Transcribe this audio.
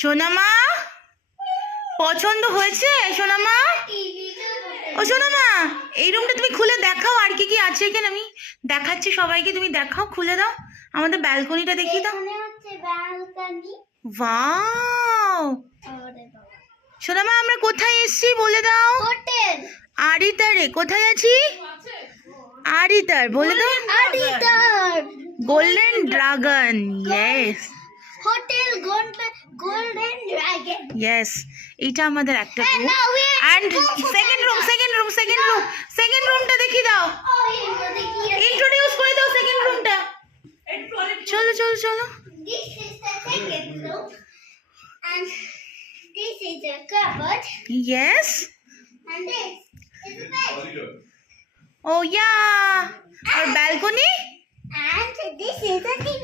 সোনামা পছন্দ হয়েছে? সোনামা, ও সোনামা, এই রুমটা তুমি খুলে দেখাও আর কি কি আছে এখানে। আমি দেখাচ্ছি সবাইকে, তুমি দেখাও, খুলে দাও, আমাদের ব্যালকনিটা দেখিয়ে দাও। ওয়াও সোনামা, আমরা কোথায় এসেছি বলে দাও। হোটেল আরিতারে। কোথায় আছি? আরিতার বলে দাও। Aritar golden dragon. Yes hotel golden dragon. Yes, এইটা আমাদের একটা রুম। অ্যান্ড সেকেন্ড রুমটা দেখিয়ে দাও, ইন্ট্রোডিউস করে দাও সেকেন্ড রুমটা। চলো চলো চলো। This is the second room, and this is a cupboard, yes, and this is a bed, oh yeah, আর balcony. and this is a TV.